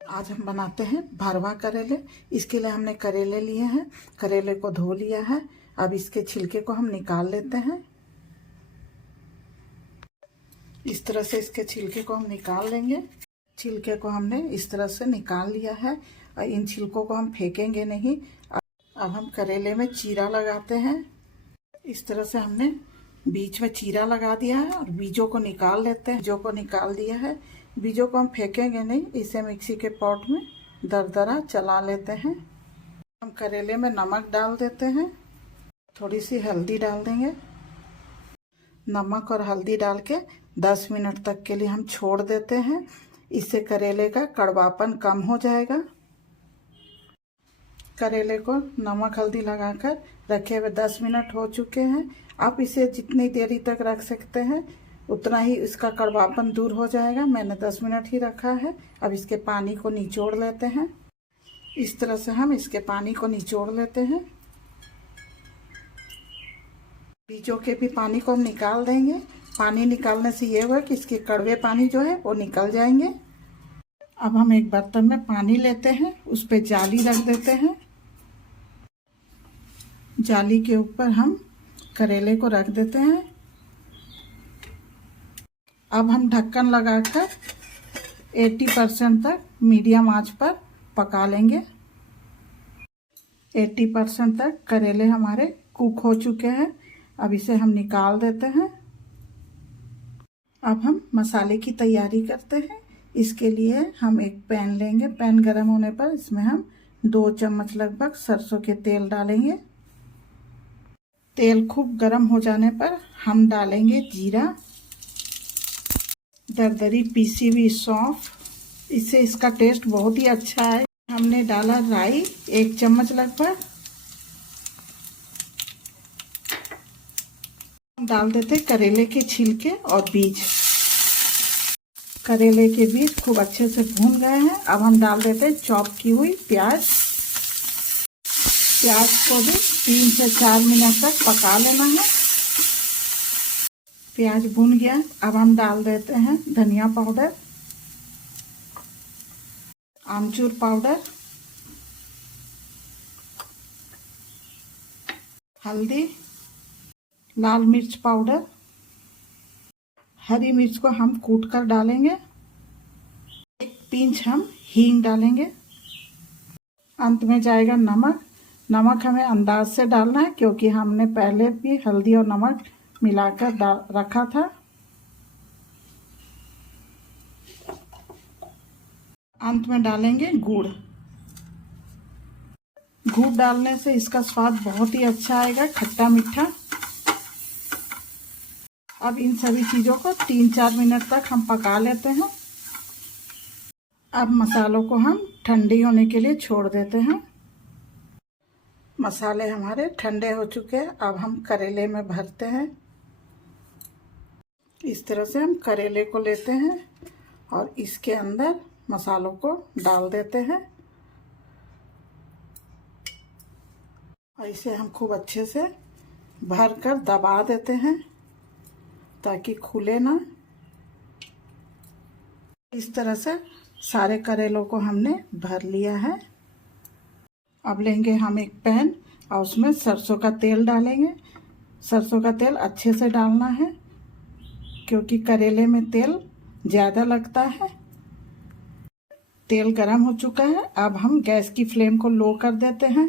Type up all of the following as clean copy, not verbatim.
आज हम बनाते हैं भरवा करेले। इसके लिए हमने करेले लिए हैं। करेले को धो लिया है। अब इसके छिलके को हम निकाल लेते हैं। इस तरह से इसके छिलके को हम निकाल लेंगे। छिलके को हमने इस तरह से निकाल लिया है और इन छिलकों को हम फेंकेंगे नहीं। अब हम करेले में चीरा लगाते हैं। इस तरह से हमने बीच में चीरा लगा दिया है और बीजों को निकाल लेते हैं। बीजों को निकाल दिया है। बीजों को हम फेंकेंगे नहीं, इसे मिक्सी के पॉट में दरदरा चला लेते हैं। हम करेले में नमक डाल देते हैं, थोड़ी सी हल्दी डाल देंगे। नमक और हल्दी डाल के 10 मिनट तक के लिए हम छोड़ देते हैं। इससे करेले का कड़वापन कम हो जाएगा। करेले को नमक हल्दी लगाकर रखे हुए 10 मिनट हो चुके हैं। आप इसे जितनी देरी तक रख सकते हैं उतना ही इसका कड़वापन दूर हो जाएगा। मैंने 10 मिनट ही रखा है। अब इसके पानी को निचोड़ लेते हैं। इस तरह से हम इसके पानी को निचोड़ लेते हैं। बीजों के भी पानी को हम निकाल देंगे। पानी निकालने से ये होगा कि इसके कड़वे पानी जो है वो निकल जाएंगे। अब हम एक बर्तन में पानी लेते हैं, उस पर जाली रख देते हैं। जाली के ऊपर हम करेले को रख देते हैं। अब हम ढक्कन लगाकर 80% तक मीडियम आंच पर पका लेंगे। 80% तक करेले हमारे कुक हो चुके हैं। अब इसे हम निकाल देते हैं। अब हम मसाले की तैयारी करते हैं। इसके लिए हम एक पैन लेंगे। पैन गर्म होने पर इसमें हम 2 चम्मच लगभग सरसों के तेल डालेंगे। तेल खूब गर्म हो जाने पर हम डालेंगे जीरा, दरदरी पीसी हुई सौंफ, इससे इसका टेस्ट बहुत ही अच्छा है। हमने डाला राई 1 चम्मच लगभग। डाल देते करेले के छिलके और बीज। करेले के बीज खूब अच्छे से भून गए हैं। अब हम डाल देते चॉप की हुई प्याज। प्याज को भी 3 से 4 मिनट तक पका लेना है। प्याज भून गया। अब हम डाल देते हैं धनिया पाउडर, आमचूर पाउडर, हल्दी, लाल मिर्च पाउडर, हरी मिर्च को हम कूट कर डालेंगे। 1 पिंच हम हींग डालेंगे। अंत में जाएगा नमक। नमक हमें अंदाज से डालना है क्योंकि हमने पहले भी हल्दी और नमक मिलाकर रखा था। अंत में डालेंगे गुड़। गुड़ डालने से इसका स्वाद बहुत ही अच्छा आएगा, खट्टा मीठा। अब इन सभी चीज़ों को 3-4 मिनट तक हम पका लेते हैं। अब मसालों को हम ठंडी होने के लिए छोड़ देते हैं। मसाले हमारे ठंडे हो चुके हैं। अब हम करेले में भरते हैं। इस तरह से हम करेले को लेते हैं और इसके अंदर मसालों को डाल देते हैं और इसे हम खूब अच्छे से भर कर दबा देते हैं ताकि खुले ना। इस तरह से सारे करेलों को हमने भर लिया है। अब लेंगे हम एक पैन और उसमें सरसों का तेल डालेंगे। सरसों का तेल अच्छे से डालना है क्योंकि करेले में तेल ज़्यादा लगता है। तेल गरम हो चुका है। अब हम गैस की फ्लेम को लो कर देते हैं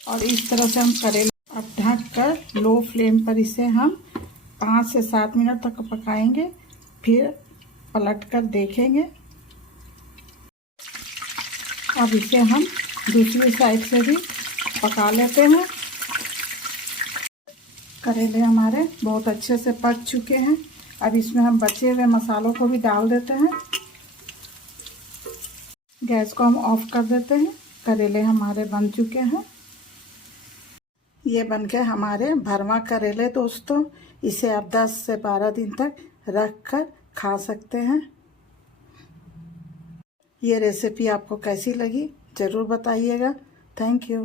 और इस तरह से हम करेले अब ढक कर लो फ्लेम पर इसे हम 5 से 7 मिनट तक पकाएंगे। फिर पलट कर देखेंगे। अब इसे हम दूसरी साइड से भी पका लेते हैं। करेले हमारे बहुत अच्छे से पक चुके हैं। अब इसमें हम बचे हुए मसालों को भी डाल देते हैं। गैस को हम ऑफ कर देते हैं। करेले हमारे बन चुके हैं। ये बनके हमारे भरवा करेले दोस्तों। इसे आप 10 से 12 दिन तक रख कर खा सकते हैं। ये रेसिपी आपको कैसी लगी ज़रूर बताइएगा। Thank you.